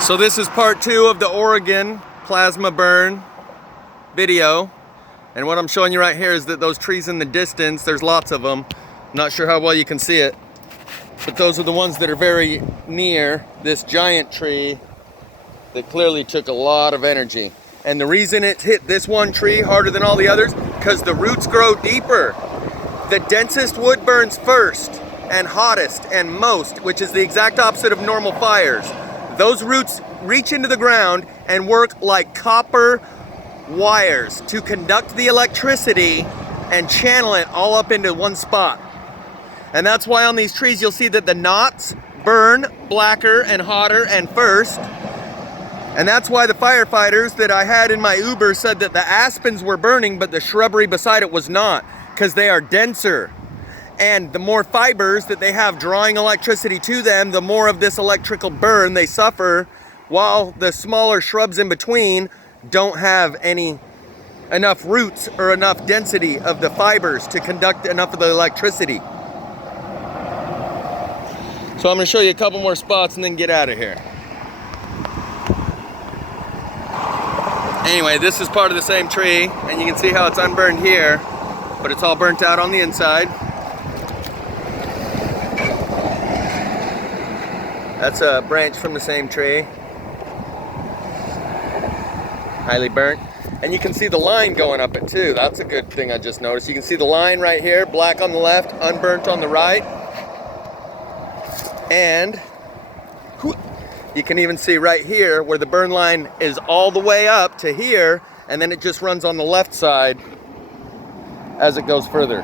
So this is part 2 of the Oregon plasma burn video. And what I'm showing you right here is that those trees in the distance, there's lots of them. Not sure how well you can see it, but those are the ones that are very near this giant tree that clearly took a lot of energy. And the reason it hit this one tree harder than all the others, because the roots grow deeper. The densest wood burns first and hottest and most, which is the exact opposite of normal fires. Those roots reach into the ground and work like copper wires to conduct the electricity and channel it all up into one spot. And that's why on these trees you'll see that the knots burn blacker and hotter and first. And that's why the firefighters that I had in my Uber said that the aspens were burning but the shrubbery beside it was not, because they are denser. And the more fibers that they have drawing electricity to them, the more of this electrical burn they suffer, while the smaller shrubs in between don't have enough roots or enough density of the fibers to conduct enough of the electricity. So I'm going to show you a couple more spots and then get out of here. Anyway, this is part of the same tree, and you can see how it's unburned here, but it's all burnt out on the inside. That's a branch from the same tree. Highly burnt. And you can see the line going up it too. That's a good thing I just noticed. You can see the line right here, black on the left, unburnt on the right. And you can even see right here where the burn line is all the way up to here, and then it just runs on the left side as it goes further.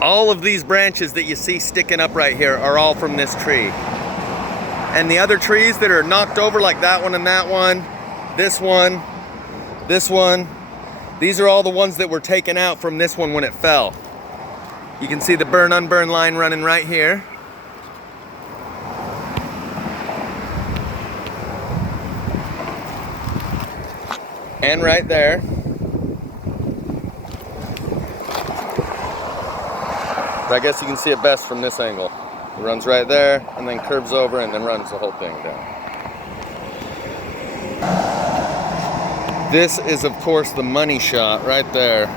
All of these branches that you see sticking up right here are all from this tree. And the other trees that are knocked over, like that one and that one, this one, these are all the ones that were taken out from this one when it fell. You can see the burn-unburn line running right here. And right there. But I guess you can see it best from this angle. It runs right there and then curves over and then runs the whole thing down. This is, of course, the money shot right there.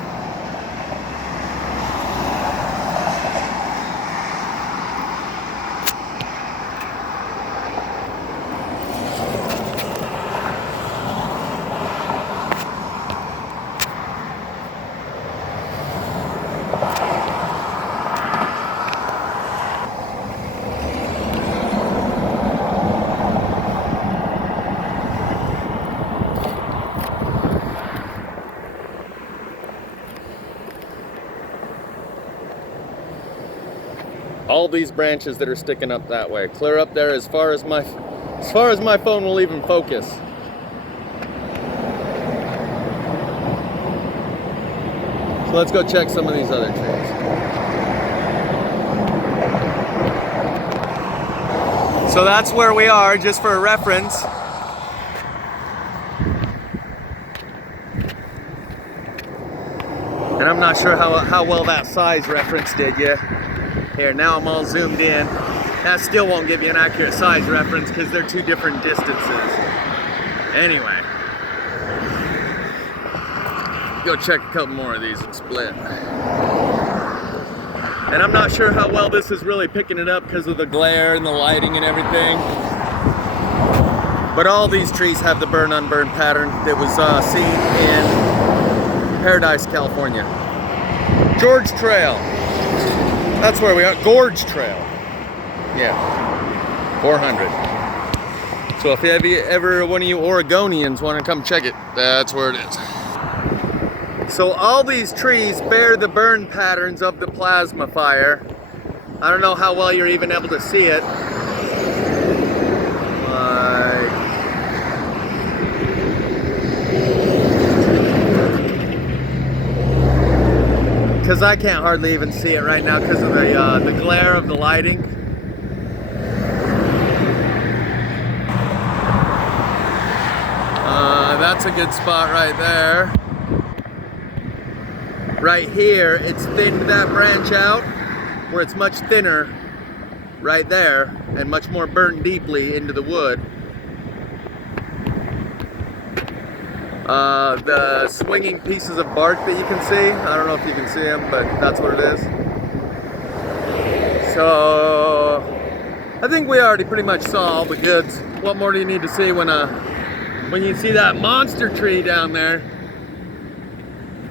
All these branches that are sticking up that way, clear up there as far as my phone will even focus. So let's go check some of these other trees. So that's where we are, just for a reference. And I'm not sure how well that size reference did you. Here, now I'm all zoomed in. That still won't give you an accurate size reference because they're two different distances. Anyway, go check a couple more of these and split. And I'm not sure how well this is really picking it up because of the glare and the lighting and everything. But all these trees have the burn-unburn pattern that was seen in Paradise, California. George Trail. That's where we are. Gorge Trail. Yeah. 400. So if ever one of you Oregonians want to come check it, that's where it is. So all these trees bear the burn patterns of the plasma fire. I don't know how well you're even able to see it. Because I can't hardly even see it right now because of the glare of the lighting. That's a good spot right there. Right here, it's thinned that branch out where it's much thinner right there, and much more burnt deeply into the wood. The swinging pieces of bark that you can see, I don't know if you can see them, but that's what it is. So I think we already pretty much saw all the goods. What more do you need to see when you see that monster tree down there?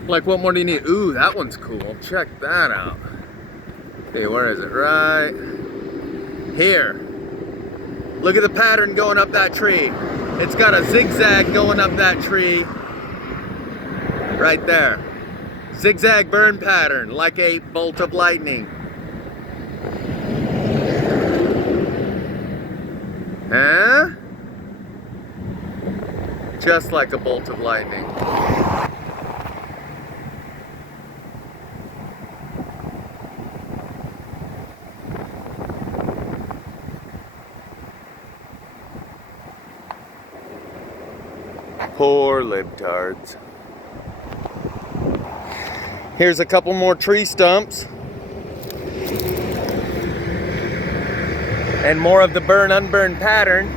Like, what more do you need? Ooh, that one's cool. Check that out. Okay, where is it? Right here. Look at the pattern going up that tree. It's got a zigzag going up that tree. Right there. Zigzag burn pattern, like a bolt of lightning. Huh? Just like a bolt of lightning. Poor libtards. Here's a couple more tree stumps. And more of the burn unburn pattern.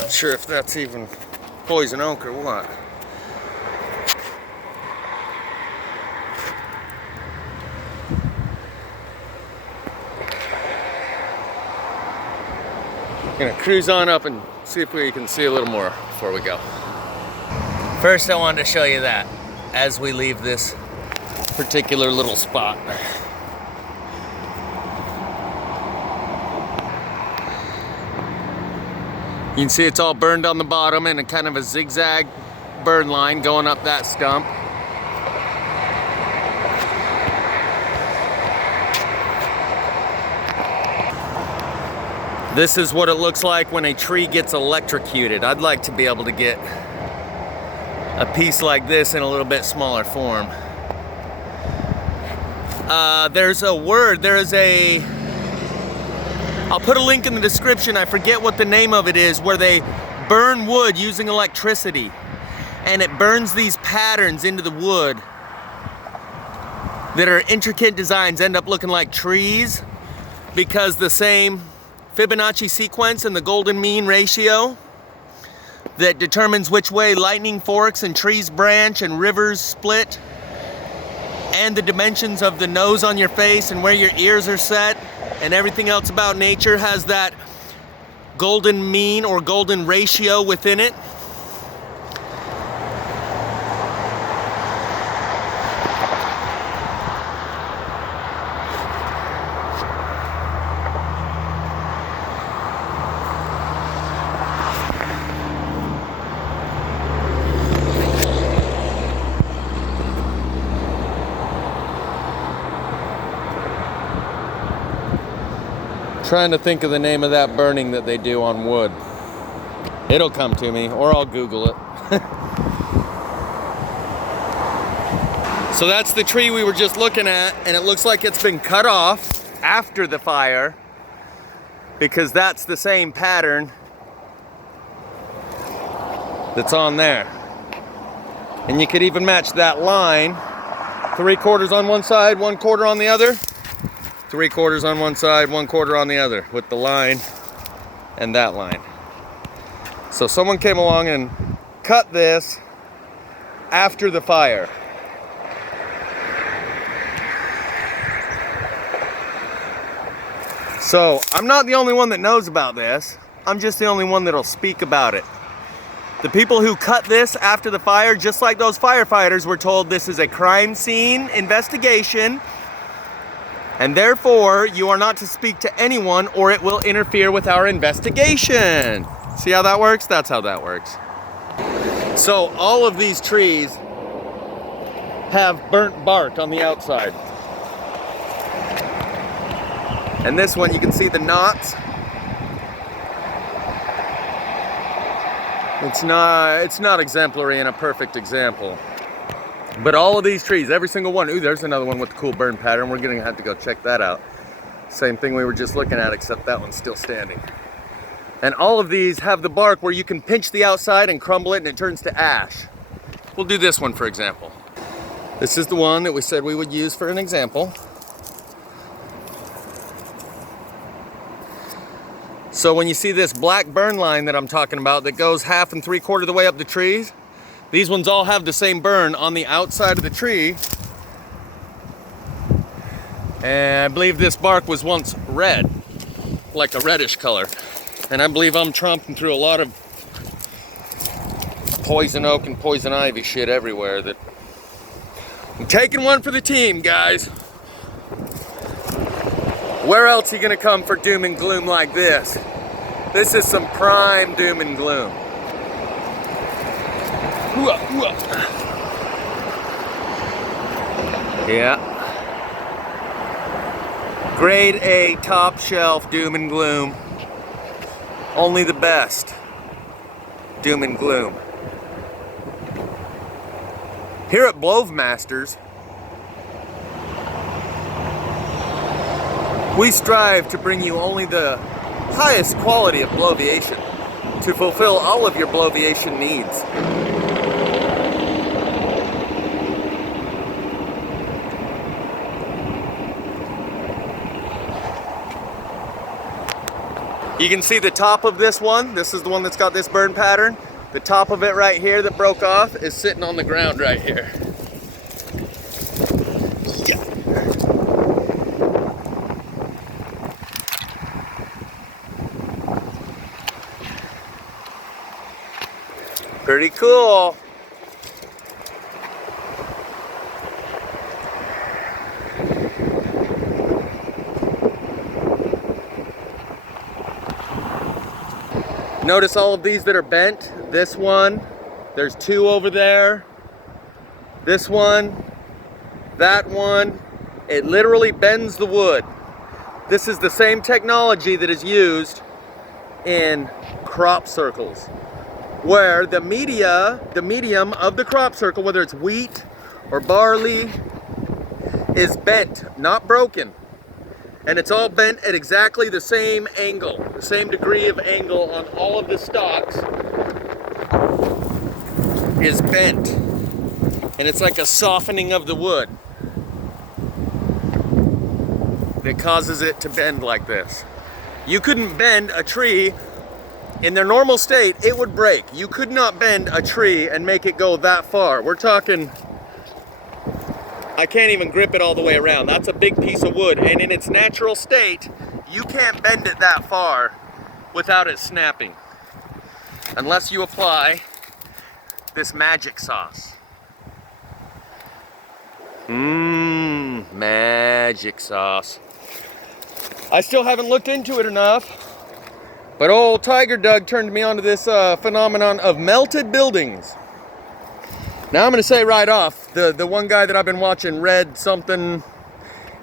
Not sure if that's even poison oak or what. Gonna cruise on up and see if we can see a little more before we go. First, I wanted to show you that as we leave this particular little spot. You can see it's all burned on the bottom and a kind of a zigzag burn line going up that stump. This is what it looks like when a tree gets electrocuted. I'd like to be able to get a piece like this in a little bit smaller form. There's a word, I'll put a link in the description, I forget what the name of it is, where they burn wood using electricity. And it burns these patterns into the wood that are intricate designs, end up looking like trees, because the same Fibonacci sequence and the golden mean ratio that determines which way lightning forks and trees branch and rivers split, and the dimensions of the nose on your face and where your ears are set, and everything else about nature has that golden mean or golden ratio within it. Trying to think of the name of that burning that they do on wood. It'll come to me, or I'll Google it. So that's the tree we were just looking at, and it looks like it's been cut off after the fire, because that's the same pattern that's on there. And you could even match that line, 3/4 on one side, 1/4 on the other. 3/4 on one side, 1/4 on the other, with the line and that line. So someone came along and cut this after the fire. So I'm not the only one that knows about this. I'm just the only one that'll speak about it. The people who cut this after the fire, just like those firefighters, were told this is a crime scene investigation, and therefore you are not to speak to anyone or it will interfere with our investigation. See how that works? That's how that works. So all of these trees have burnt bark on the outside. And this one, you can see the knots. It's not exemplary and a perfect example. But all of these trees, every single one, ooh, there's another one with the cool burn pattern. We're gonna have to go check that out. Same thing we were just looking at, except that one's still standing. And all of these have the bark where you can pinch the outside and crumble it and it turns to ash. We'll do this one for example. This is the one that we said we would use for an example. So when you see this black burn line that I'm talking about that goes 1/2 and 3/4 of the way up the trees, these ones all have the same burn on the outside of the tree. And I believe this bark was once red, like a reddish color. And I believe I'm tromping through a lot of poison oak and poison ivy shit everywhere. That I'm taking one for the team, guys. Where else are you gonna come for doom and gloom like this? This is some prime doom and gloom. Yeah. Grade A, top shelf doom and gloom. Only the best doom and gloom. Here at Blovemasters, we strive to bring you only the highest quality of bloviation to fulfill all of your bloviation needs. You can see the top of this one. This is the one that's got this burn pattern. The top of it right here that broke off is sitting on the ground right here. Pretty cool. Notice all of these that are bent. This one, there's 2 over there. This one, that one. It literally bends the wood. This is the same technology that is used in crop circles, where the medium of the crop circle, whether it's wheat or barley, is bent, not broken. And it's all bent at exactly the same angle, the same degree of angle on all of the stalks is bent. And it's like a softening of the wood that causes it to bend like this. You couldn't bend a tree in their normal state, it would break. You could not bend a tree and make it go that far. We're talking, I can't even grip it all the way around. That's a big piece of wood, and in its natural state, you can't bend it that far without it snapping, unless you apply this magic sauce. Magic sauce. I still haven't looked into it enough, but old Tiger Doug turned me onto this phenomenon of melted buildings. Now I'm gonna say right off, the one guy that I've been watching read something,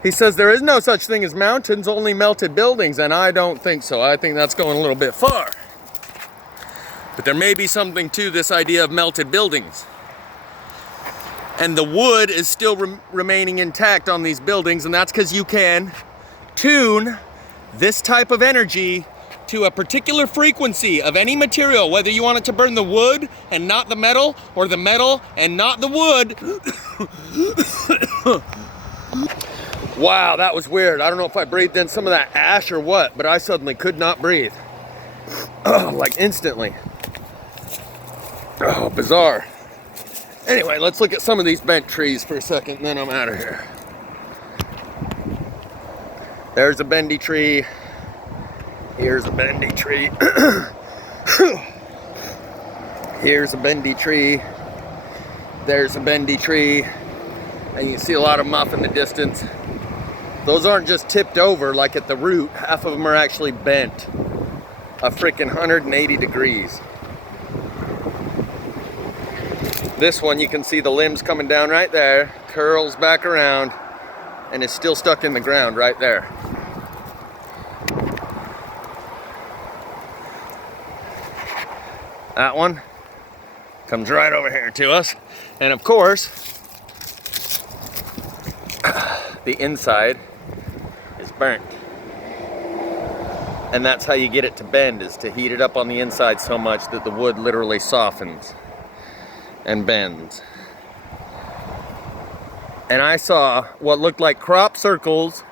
he says there is no such thing as mountains, only melted buildings, and I don't think so. I think that's going a little bit far. But there may be something to this idea of melted buildings. And the wood is still remaining intact on these buildings, and that's because you can tune this type of energy to a particular frequency of any material, whether you want it to burn the wood and not the metal, or the metal and not the wood. Wow, that was weird. I don't know if I breathed in some of that ash or what, but I suddenly could not breathe. Oh, like instantly. Oh, bizarre. Anyway, let's look at some of these bent trees for a second, and then I'm out of here. There's a bendy tree. Here's a bendy tree. Here's a bendy tree. There's a bendy tree. And you can see a lot of muff in the distance. Those aren't just tipped over like at the root. Half of them are actually bent a freaking 180 degrees. This one, you can see the limbs coming down right there, curls back around, and is still stuck in the ground right there. That one comes right over here to us. And of course, the inside is burnt. And that's how you get it to bend, is to heat it up on the inside so much that the wood literally softens and bends. And I saw what looked like crop circles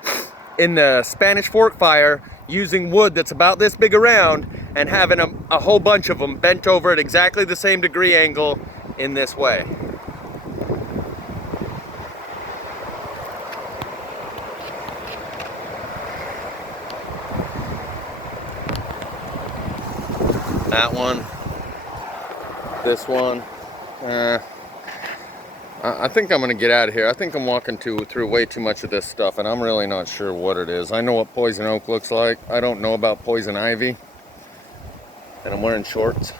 in the Spanish fork fire using wood that's about this big around and having a whole bunch of them bent over at exactly the same degree angle in this way. That one, this one. I think I'm gonna get out of here. I think I'm walking through way too much of this stuff, and I'm really not sure what it is. I know what poison oak looks like. I don't know about poison ivy, and I'm wearing shorts.